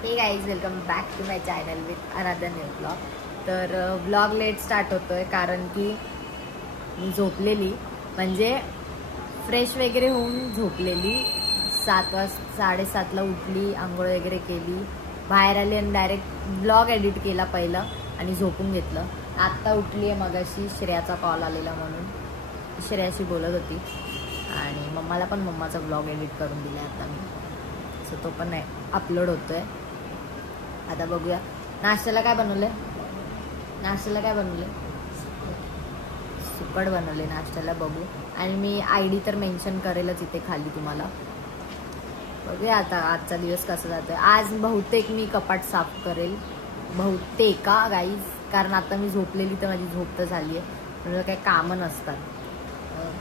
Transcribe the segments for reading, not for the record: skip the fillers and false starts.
हे guys welcome back to my channel with another new blog. तर blog late start होतोय कारण की मी झोपलेली, म्हणजे फ्रेश वगैरे होऊन झोपलेली. 7:30 उठली, आंघोळ वगैरे केली, बाहेर आली आणि डायरेक्ट ब्लॉग एडिट केला पहिलं आणि झोपून घेतलं. आत्ता उठली आहे. मगाशी श्रेयाचा कॉल आलेला म्हणून श्रेयाशी बोलत होती आणि मम्माला पण मम्माचा ब्लॉग एडिट करून दिला आता मी, सो तो पण अपलोड होतोय. आता बघूया नाश्त्याला काय बनवलंय. सुकट बनवले नाश्त्याला, बघू. आणि मी ID तर मेन्शन करेलच इथे खाली तुम्हाला. बघूया आता आजचा दिवस कसा जातोय. आज बहुतेक मी कपाट साफ करेल, बहुतेक गाईज, कारण आता मी झोपलेली तर माझी झोप तर झाली आहे, म्हणजे काही कामं नसतात.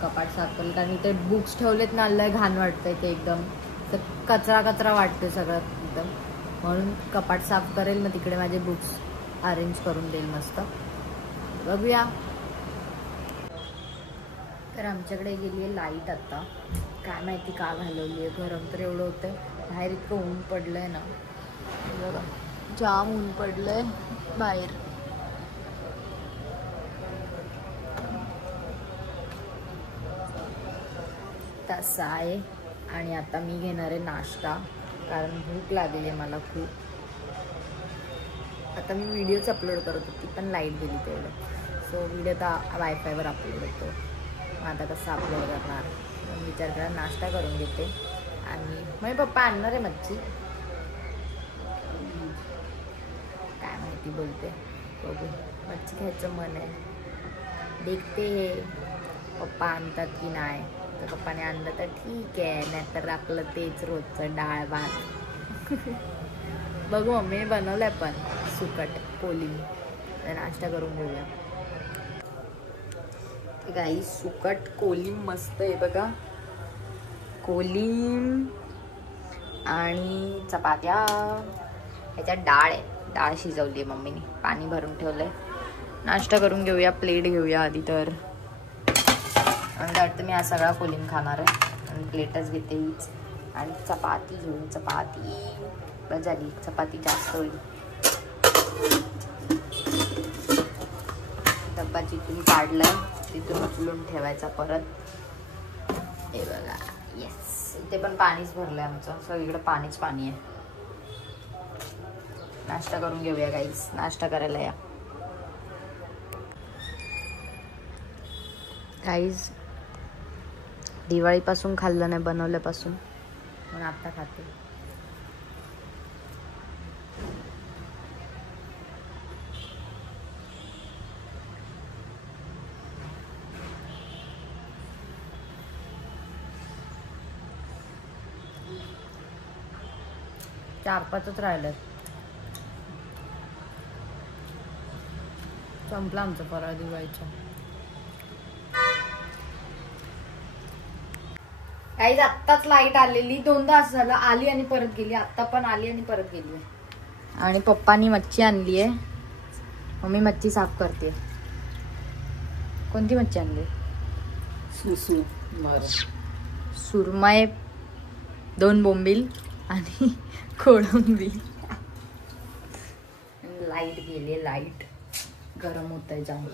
कपाट साफ करेल कारण इथे बुक्स ठेवलेत ना, लय घाण वाटतंय ते, एकदम कचरा वाटतोय सगळं एकदम, म्हणून कपाट साफ करेल. मग तिकडे माझे बुक्स अरेंज करून देईल मस्त. बघूया. तर आमच्याकडे गेली आहे लाईट आता, काय माहिती का घालवली आहे. गरम तर एवढं होतंय, बाहेर इतकं ऊन पडलंय ना, बघा जाम ऊन पडलंय बाहेर. तसं आहे. आणि आता मी घेणार आहे नाश्ता, कारण भूक लागली आहे मला खूप. आता मी व्हिडिओच अपलोड करत होती पण लाईट गेली तेवढं, सो व्हिडिओ आता वायफायवर अपलोड होतो. मग आता कसं अपलोड करणार, विचार करा. नाश्ता करून घेते आणि माझे पप्पा आणणार आहे मच्छी, काय माहिती बोलते, बघू. मच्छी खायचं मन आहे, देखते हे पप्पा आणतात की नाही. तर पप्पाने आणलं तर ठीक आहे, नाहीतर आपलं तेच रोजचं डाळ भात. बघू. मम्मीने बनवलंय पण सुकट कोलिम, नाश्ता करून घेऊया. गाई सुकट कोलिम मस्त आहे बघा, कोलिम आणि चपात्या. ह्याच्यात डाळ आहे, डाळ शिजवली आहे मम्मीने, पाणी भरून ठेवलंय. नाश्ता करून घेऊया, प्लेट घेऊया आधी. तर आणि वाटतं मी हा सगळा कोलिम खाणार आहे आणि प्लेटच घेते हीच. आणि चपाती घेऊ, चपाती बस झाली, चपाती जास्त होईल. डब्बा जिथून काढलाय तिथून उचलून ठेवायचा परत. हे बघा, येस. इथे पण पाणीच भरलंय आमचं, सगळीकडे पाणीच पाणी आहे. नाश्ता करून घेऊया गाईस, नाश्ता करायला या गाईज. दिवाळीपासून खाल्लं नाही, बनवल्यापासून, पण आता खाते. चार पाचच राहिलेत, संपला आमचं फराळ दिवाळीचा. काहीच आत्ताच लाईट आलेली, 2दा असं झालं, आली आणि परत गेली. आत्ता पण आली आणि परत गेली. आणि पप्पानी मच्छी आणली आहे, मम्मी मच्छी साफ करते. कोणती मच्छी आणली? सुरमई, 2 बोंबील आणि कोळंबी. लाईट गेली, लाईट गरम होत आहे जाम.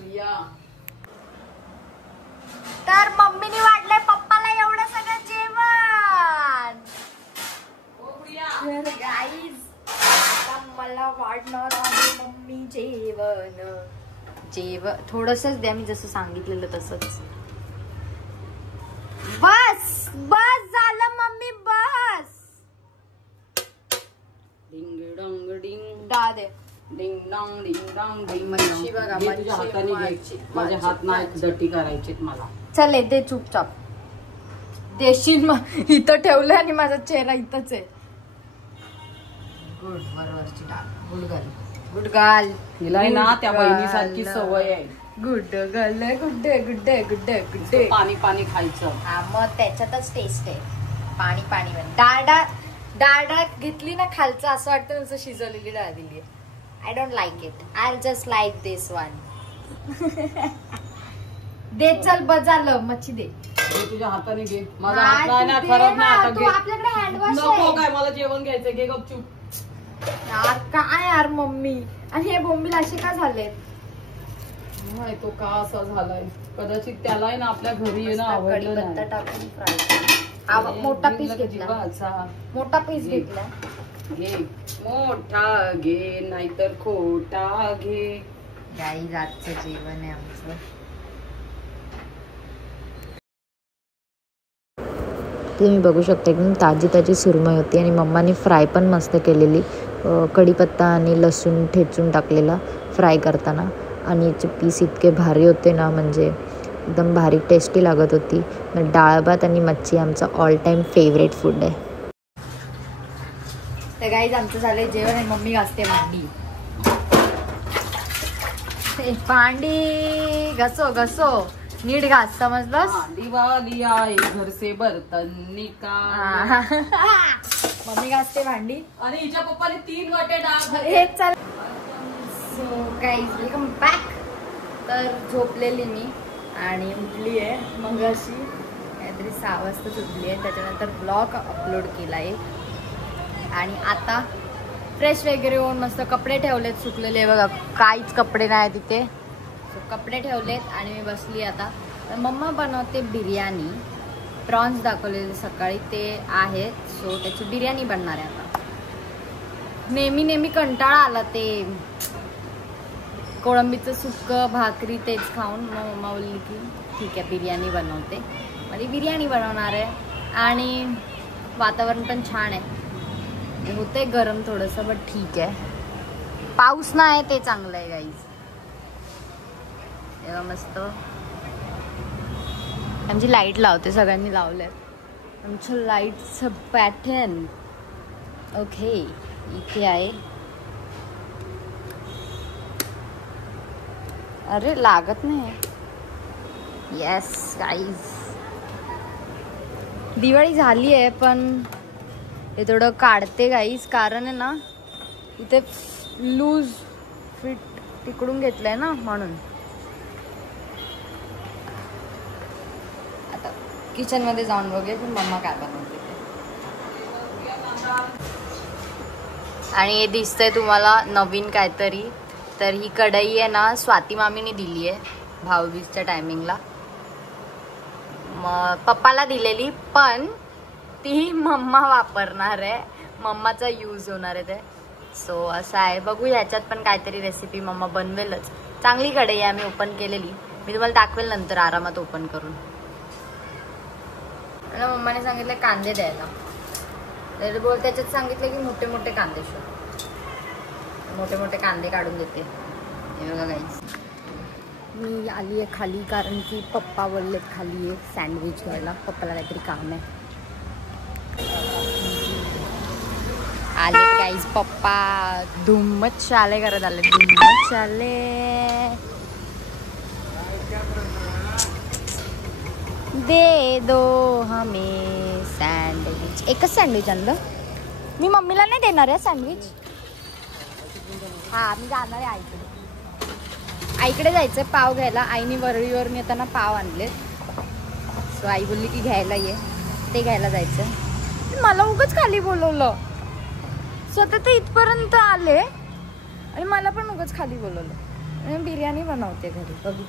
तर मम्मीने वाटलंय पप्पाला एवढं सगळं जेवण. गाईज आता मला वाढणार आहे मम्मी जेवण थोडंसंच द्या, मी जसं सांगितलेलं तसंच. बस बस झालं मम्मी, बस. डिंग डोंग डिंग डा दे. Ding dong ding dong ding. मच्छी बघा, तुझ्या हाताने घे, माझे हात नाही डटी करायचे मला. चल दे चुपचाप. देशील इथं ठेवलंय आणि माझा चेहरा इथंच आहे. गुड, बरोबरची डाळ. Good girl. तिला ना त्या बहिणीसारखी सवय आहे. Good girl, good. पाणी पाणी खायचं. हा, मग त्याच्यातच टेस्ट आहे. पाणी पाणी. डाळ घेतली ना खालचं, असं वाटतं नुसतं शिजवलेली डाळ दिली. I don't like it. I just like this one. दे, चल बस झालं. मच्छी दे. तुझ्या हाताने घे, माझा हात नाही खराब नाही. आता घे. आपल्याकडे हँडवॉश नको काय, मला जेवण घ्यायचं. घे गपचूप. मम्मी. आणि हे बोंबील असे का झालेत? नाही तो का असा झालाय, कदाचित त्याला आहे ना आपल्या घरी आहे ना आवडलं कढीपत्ता टाकून फ्राय. मोठा पीस घेतला, मोठा पीस घेतला. घे मोठा घे नाहीतर खोटा घे. गाईज आजचं जेवण आहे आमचं. तुम्ही बघू शकता एकदम ताजी ताजी सुरमई होती आणि मम्माने फ्राय पण मस्त केलेली. कढीपत्ता आणि लसूण ठेचून टाकलेला फ्राय करताना. आणि याचे पीस इतके भारी होते ना, म्हणजे एकदम भारी टेस्टी लागत होती. डाळ भात आणि मच्छी आमचा ऑल टाईम फेवरेट फूड आहे. तर गाईज आमचं झालंय जेवण आणि मम्मी घासते भांडी. भांडी घसो घसो नीट घास, समजलंस? दिवाळी आहे घर से बर्तन निकाल. मम्मी घासते भांडी आणि हिच्या पप्पाने 3 वाटे डाळ. हे चाल. So guys welcome back. तर झोपलेली मी आणि उठली आहे मग अशी काहीतरी 6 वाजता उठली आहे. त्याच्यानंतर ब्लॉग अपलोड केला आहे आणि आता फ्रेश वगैरे होऊन मस्त कपडे ठेवलेत सुकलेले. बघा काहीच कपडे नाही तिथे. सो कपडे ठेवलेत आणि मी बसली आता. तर मम्मा बनवते बिर्याणी. प्रॉन्स दाखवलेले सकाळी ते आहेत. सो त्याची बिर्याणी बनणार आहे आता. नेहमी कंटाळा आला ते कोळंबीचं सुक्कं भाकरी तेच खाऊन. मग मम्मा बोलली की ठीक आहे बिर्याणी बनवते. मध्ये बिर्याणी बनवणार आहे आणि वातावरण पण छान आहे. होतंय गरम थोडंसं बट ठीक आहे. पाऊस नाही ते चांगलं आहे गाईज. तेव्हा मस्त आमची लाईट लावते, सगळ्यांनी लावलंय आमच्या लाईटचं पॅटर्न. ओके इथे आहे. अरे लागत नाही. येस गाईज दिवाळी झाली आहे पण हे थोडं काढते गाईज, कारण आहे ना इथे लूज फिट तिकडून घेतलंय ना म्हणून. आता किचन मध्ये जाऊन बघूया की मम्मा काय बनवते ते. आणि हे दिसतंय तुम्हाला नवीन काहीतरी. तर ही कढई आहे ना स्वाती मामीने दिली आहे भाऊबीजच्या टायमिंगला. मग पप्पाला दिलेली पण ती मम्मा वापरणार आहे, मम्माचा यूज होणार आहे ते. सो असं आहे. बघू ह्याच्यात पण काहीतरी रेसिपी मम्मा बनवेलच. चांगली कढई आहे, आम्ही ओपन केलेली. मी तुम्हाला दाखवेल नंतर आरामात ओपन करून. आणि मम्माने सांगितलं कांदे द्यायला. तर बोल त्याच्यात सांगितलं की मोठे मोठे कांदे शोध. मोठे मोठे कांदे काढून देते. हे बघा गाईज मी आली आहे खाली कारण की पप्पा बोललेत खाली आहे सँडविच घ्यायला. पप्पाला काहीतरी काम आहे. आले गाईज पप्पा धुम्मत शाले करत आले. धुम्मत शाले दे दो हमें सँडविच. एकच सँडविच आणलं मी. मम्मीला नाही देणार आहे सँडविच. हा मी जाणार आहे आईकडे. आईकडे जायचं पाव घ्यायला. आईने वरळीवरून येताना पाव आणलेत. सो आई बोलली की घ्यायला ये, ते घ्यायला जायचं. मला उगाच खाली बोलवलं. स्वतः ते इथपर्यंत आले आणि मला पण उगाच खाली बोलवलं. मी बिर्याणी बनवते घरी. बघू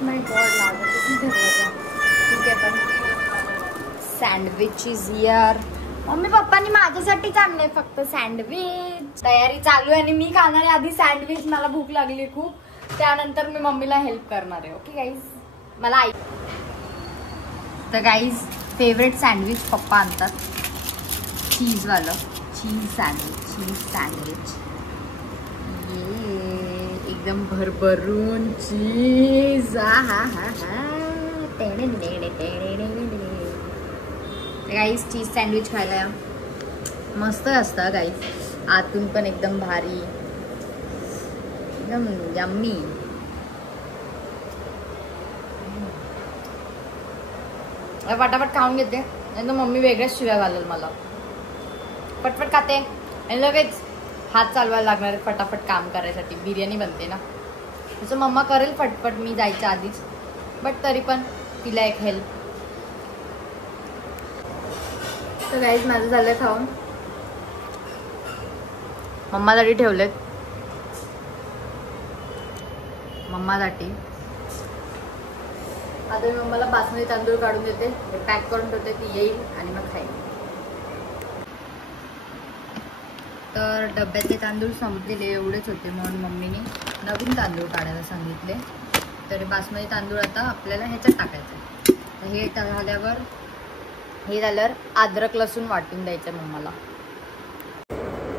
माय गॉड लागत ठीक आहे. पण सँडविच इज हियर. मम्मी पप्पांनी माझ्यासाठीच आणले फक्त सँडविच. तयारी चालू आहे आणि मी खाणार आहे आधी सँडविच. मला भूक लागली खूप. त्यानंतर मी मम्मीला हेल्प करणार आहे. ओके गाईज मला आई. तर गाईज फेवरेट सँडविच पप्पा आणतात चीजवालं. चीज सँडविच ये एकदम भरभरून चीज. गाईज चीज सँडविच खायला या. मस्त असतं गाईज. आतून पण एकदम भारी एकदम यम्मी. फटाफट खाऊन घेते नाही तर मम्मी वेगळ्याच शिव्या घालेल मला. पटपट खाते आणि लगेच हात चालवायला लागणार आहे फटाफट काम करायसाठी. बिर्याणी बनते ना तसं मम्मा करेल फटफट मी जायच्या आधीच. बट तरी पण तिला एक हेल्प. तर गाईज माझं झालंय खाऊन. मम्मासाठी ठेवलेत, मम्मासाठी. आता मी मम्माला बासमती तांदूळ काढून देते, पॅक करून ठेवते, ती येईल आणि मग खाईल. तर डब्यातले तांदूळ संपलेले एवढेच होते म्हणून मम्मीने नवीन तांदूळ काढायला सांगितले. तर बासमती तांदूळ आता आपल्याला ह्याच्यात टाकायचं. तर हे झाल्यावर अद्रक लसूण वाटून द्यायचं मम्माला.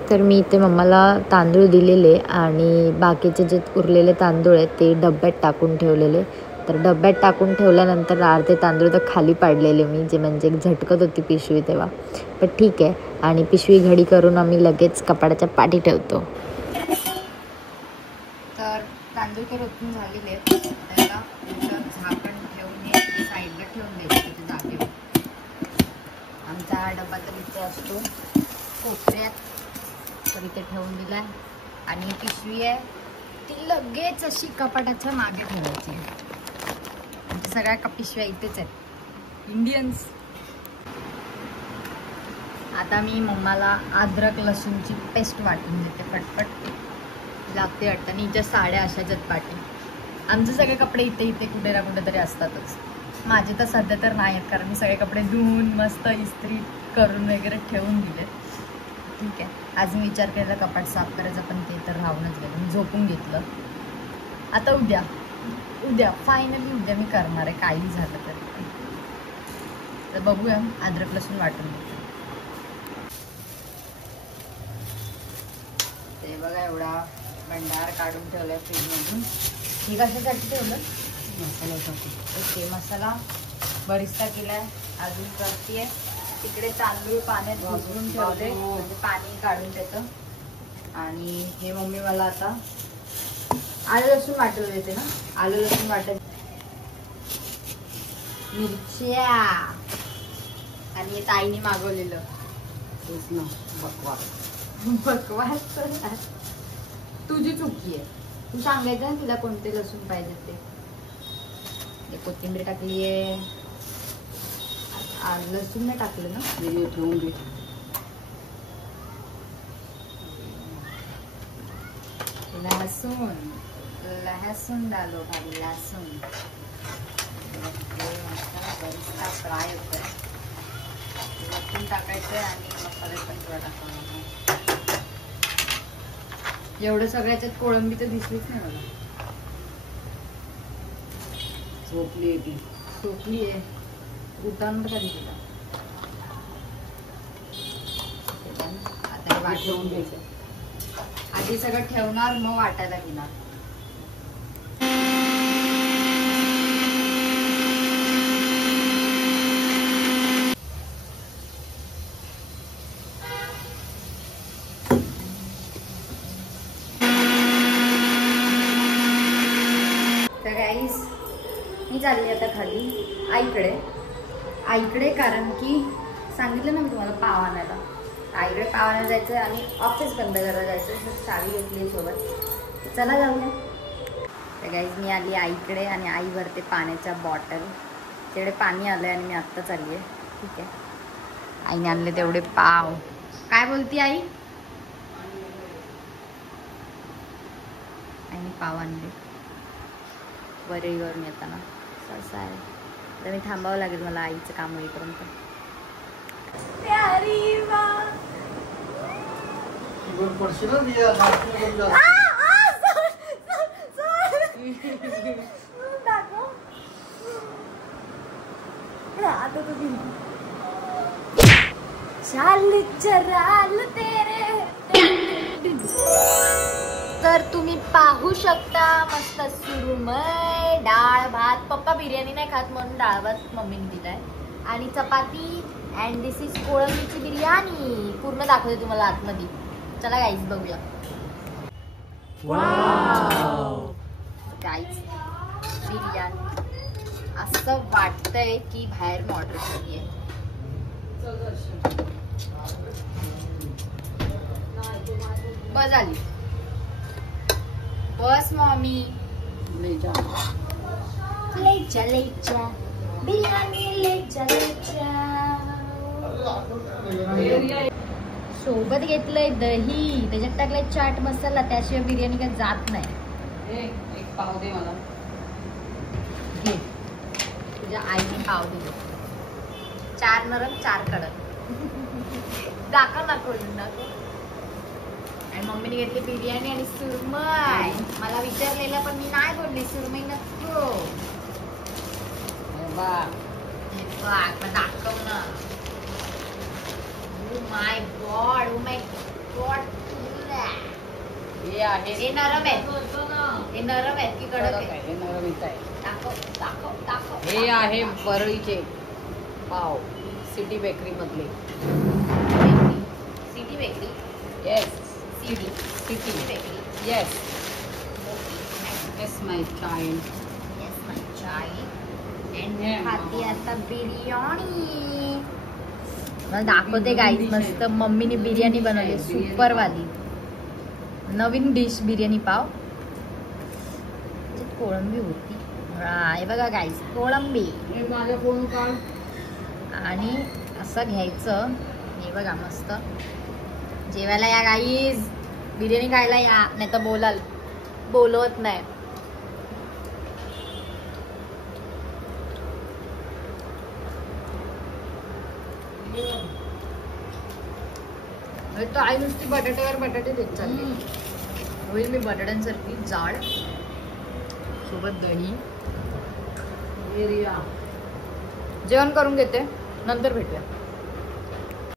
तर मी इथे मम्माला तांदूळ दिलेले आणि बाकीचे जे उरलेले तांदूळ आहेत ते डब्यात टाकून ठेवलेले. तर डब्यात टाकून ठेवल्यानंतर अर्धे तांदूळ तर खाली पाडलेले मी, जे म्हणजे झटकत होती पिशवी तेव्हा. पण ठीक आहे. आणि पिशवी घडी करून आम्ही लगेच कपाटाच्या पाठी ठेवतो. तर तांदूळ तर ओतून झालेले आहेत. त्याला झाकण ठेवून हे साईडला ठेवून द्यायचं तिथे जागेवर. आमचा हा डबा तर इथे असतो कोपऱ्यात, तर इथे ठेवून दिलाय. आणि पिशवी आहे ती लगेच अशी कपाटाच्या मागे ठेवायची. म्हणजे सगळ्या पिशव्या इथेच आहेत, इंडियन्स. आता मी मम्माला अद्रक लसूणची पेस्ट वाटून देते. पटपट लागते वाटतं. आणि हिच्या साड्या अशाच आहेत पाठी. आमचे सगळे कपडे इथे कुठे ना कुठे तरी असतातच. माझे तर सध्या तर नाही आहेत, कारण मी सगळे कपडे धुवून मस्त इस्त्री करून वगैरे ठेवून दिले. ठीक आहे. आज मी विचार केला कपाट साफ करायचं, पण ते तर राहूनच गेलं. मी झोपून घेतलं. आता उद्या फायनली उद्या मी करणार आहे, काही झालं तर बघूया. अद्रक लसूण वाटून देते. ते बघा एवढा भंडार काढून ठेवलाय फ्रीजमधून. हे कशासाठी ठेवलं? मसाल्यासाठी. ओके, मसाला बरिस्ता केलाय, अजून करतीये. तिकडे तांदूळ पाण्यात भिजवून ठेवले, म्हणजे पाणी काढून देतं. आणि हे मम्मी मला आता आलं लसूण वाटून देते ना. आलं लसूण वाटत, मिरच्या. आणि हे ताईने मागवलेलं बकवास. तुझी चुकी आहे, तू सांगायचं ना तिला कोणते लसूण पाहिजे ते. कोथिंबीर टाकलीये, लसूण नाही टाकलं ना. ठेवून घे. लहसुन डालो भाई, लहसुन. बरिस्ता फ्राय होतोय, लसूण टाकायचंय आणि मसाले पण थोडा टाकायचा. एवढं सगळ्याच्यात कोळंबी तर दिसलीच नाही मला. सोपली आहे उठांवर कधी तिला. आता वाटून घ्यायचं. आधी सगळं ठेवणार, मग वाटायला घेणार. तर गाईस मी चालली आता खाली आईकडे, कारण की सांगितलं ना मी तुम्हाला पाव आणायला. आईकडे पाव आणायला जायचं आणि ऑफिस बंद करायला जायचं. चावी घेतली सोबत, चला जाऊया. तर गाईज मी आली आईकडे आणि आई भरते पाण्याच्या बॉटल. तिकडे पाणी आलंय आणि मी आत्ता चालली आहे. ठीक आहे. आईने आणले तेवढे पाव. काय बोलती आई? आईने पाव आणले वरळीवरून येताना. असं आहे. तर मी थांबावं लागेल मला आईचं काम होईपर्यंत. प्यारी माँ चाल चराल तेरे. तर तुम्ही पाहू शकता मस्त सुरमई डाळ भात. पप्पा बिर्याणी नाही खात म्हणून डाळ भात मम्मीने दिलाय. आणि चपाती. अँड दिस इज कोळंबीची बिर्याणी. पूर्ण दाखवते तुम्हाला आतमध्ये. चला गाईज बघूया. गाईज बिर्याणी असं वाटतंय की बाहेर ऑर्डर केली आहे. बस आली. बस मम्मी. लेजा बिर्याणी लेजा. सोबत घेतलंय दही, त्याच्यात टाकलाय चाट मसाला, त्याशिवाय बिर्याणी काय जात नाही. एक पाव दे मला. घे, तुझ्या आईने पाव दिले. 4 नरम 4 कडक. दाखव ना खोलून दाखव. आणि मम्मीने घेतली बिर्याणी आणि सुरमई. मला विचारलेलं पण मी नाही बोलली सुरमई नको. दाखव ना. Oh my God, oh my God. हे आहे, हे नरम आहे. हे नरम आहेत की कडक आहे? हे नरमीच आहे. दाखव दाखव दाखव. हे आहे वरळीचे पाव, सिटी बेकरी मधले. City bakery. Yes, city bakery. Yes yes my child. Yes, my child. And खाती आता बिर्याणी. मला दाखवते गाईज, मस्त मम्मीने बिर्याणी बनवली सुपर वाली. नवीन डिश बिर्याणी पाव. त्याच्यात कोळंबी होती. हे बघा गाईज, कोळंबी. हे माझ्या फोन काढ. आणि असं घ्यायचं. हे बघा मस्त. जेवायला या गाईज, बिर्याणी खायला या, नाही तर बोलवत नाही. तर आई नुसती बटाट्यावर बटाटे देत चालली. होईल मी बटाट्यांसारखी जाड, सोबत दही. एरिया जेवण करून घेते, नंतर भेटूया.